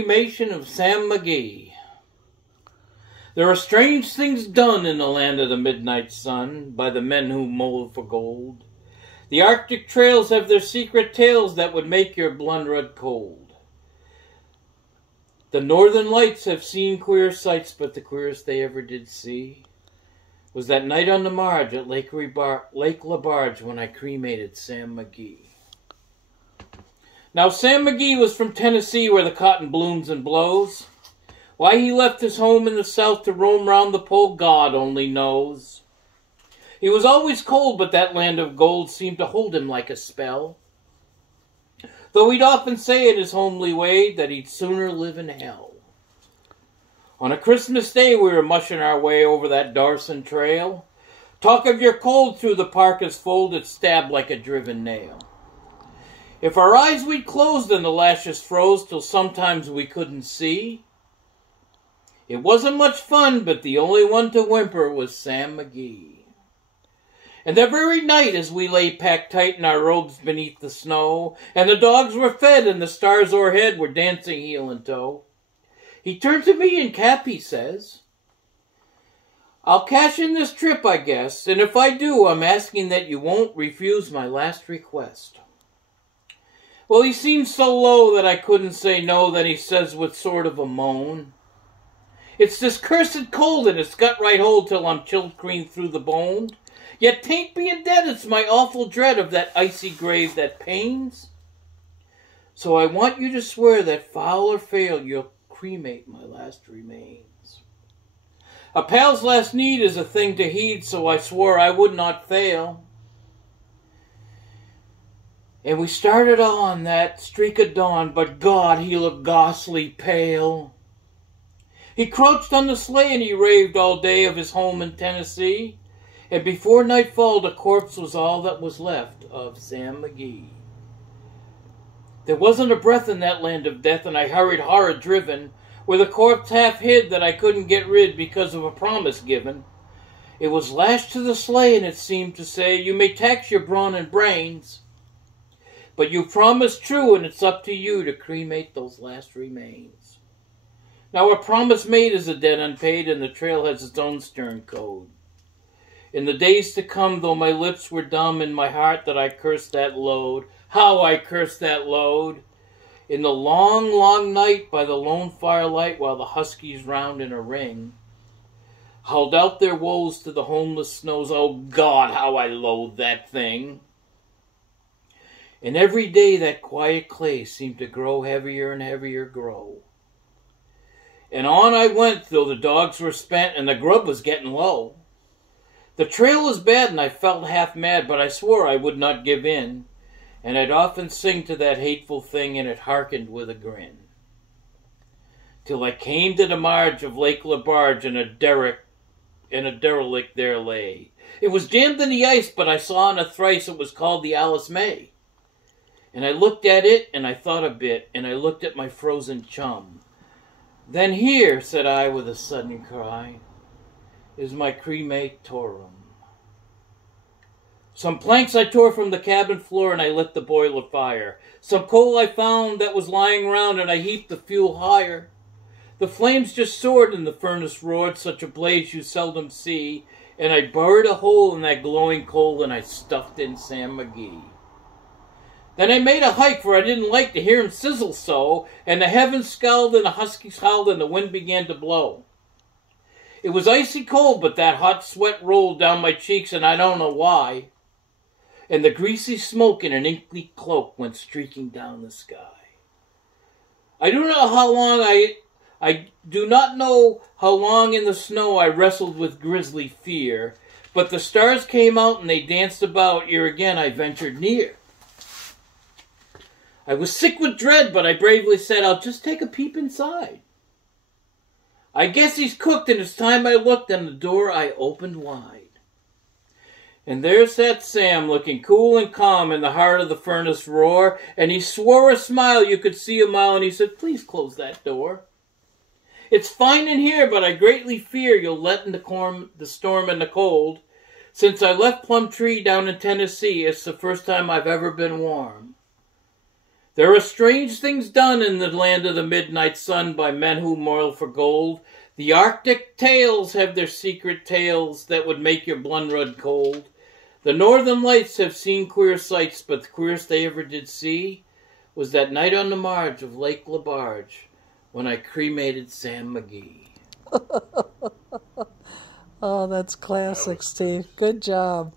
Cremation of Sam McGee. There are strange things done in the land of the midnight sun by the men who mold for gold. The Arctic trails have their secret tales that would make your blood cold. The northern lights have seen queer sights, but the queerest they ever did see was that night on the marge at Lake LaBarge when I cremated Sam McGee. Now, Sam McGee was from Tennessee, where the cotton blooms and blows. Why he left his home in the South to roam round the pole, God only knows. He was always cold, but that land of gold seemed to hold him like a spell. Though he'd often say in his homely way that he'd sooner live in hell. On a Christmas day, we were mushing our way over that Dawson trail. Talk of your cold through the parka's fold, it stabbed like a driven nail. If our eyes we'd closed and the lashes froze till sometimes we couldn't see. It wasn't much fun, but the only one to whimper was Sam McGee. And that very night as we lay packed tight in our robes beneath the snow, and the dogs were fed and the stars o'erhead were dancing heel and toe, he turned to me and Cap, he says, "I'll cash in this trip, I guess, and if I do, I'm asking that you won't refuse my last request." Well, he seemed so low that I couldn't say no. Then he says with sort of a moan, "It's this cursed cold and it's got right hold till I'm chilled clean through the bone. Yet 'tain't being dead, it's my awful dread of that icy grave that pains. So I want you to swear that foul or fail, you'll cremate my last remains." A pal's last need is a thing to heed, so I swore I would not fail. And we started on that streak of dawn, but God, he looked ghastly pale. He crouched on the sleigh and he raved all day of his home in Tennessee. And before nightfall, the corpse was all that was left of Sam McGee. There wasn't a breath in that land of death, and I hurried horror-driven, where the corpse half hid that I couldn't get rid because of a promise given. It was lashed to the sleigh, and it seemed to say, "You may tax your brawn and brains, but you promised true, and it's up to you to cremate those last remains." Now, a promise made is a debt unpaid, and the trail has its own stern code. In the days to come, though my lips were dumb, in my heart that I cursed that load. How I cursed that load! In the long, long night by the lone firelight, while the huskies round in a ring howled out their woes to the homeless snows. Oh God, how I loathed that thing! And every day that quiet clay seemed to grow heavier and heavier grow. And on I went, though the dogs were spent and the grub was getting low. The trail was bad and I felt half mad, but I swore I would not give in. And I'd often sing to that hateful thing, and it hearkened with a grin. Till I came to the marge of Lake LaBarge, and a derelict there lay. It was jammed in the ice, but I saw in a thrice it was called the Alice May. And I looked at it, and I thought a bit, and I looked at my frozen chum. "Then here," said I with a sudden cry, "is my crematorum." Some planks I tore from the cabin floor, and I lit the boiler fire. Some coal I found that was lying round, and I heaped the fuel higher. The flames just soared, and the furnace roared, such a blaze you seldom see, and I burrowed a hole in that glowing coal, and I stuffed in Sam McGee. Then I made a hike, for I didn't like to hear him sizzle so, and the heavens scowled, and the huskies howled, and the wind began to blow. It was icy cold, but that hot sweat rolled down my cheeks, and I don't know why. And the greasy smoke in an inky cloak went streaking down the sky. I do not know how long in the snow I wrestled with grisly fear, but the stars came out and they danced about ere again I ventured near. I was sick with dread, but I bravely said, "I'll just take a peep inside. I guess he's cooked," and it's time I looked, and the door I opened wide. And there sat Sam, looking cool and calm in the heart of the furnace roar, and he swore a smile you could see a mile, and he said, "Please close that door. It's fine in here, but I greatly fear you'll let in the storm and the cold. Since I left Plum Tree down in Tennessee, it's the first time I've ever been warm. There are strange things done in the land of the midnight sun by men who moil for gold. The Arctic tales have their secret tales that would make your blood run cold. The northern lights have seen queer sights, but the queerest they ever did see was that night on the marge of Lake LaBarge when I cremated Sam McGee. Oh, that's classic, Steve. Good job.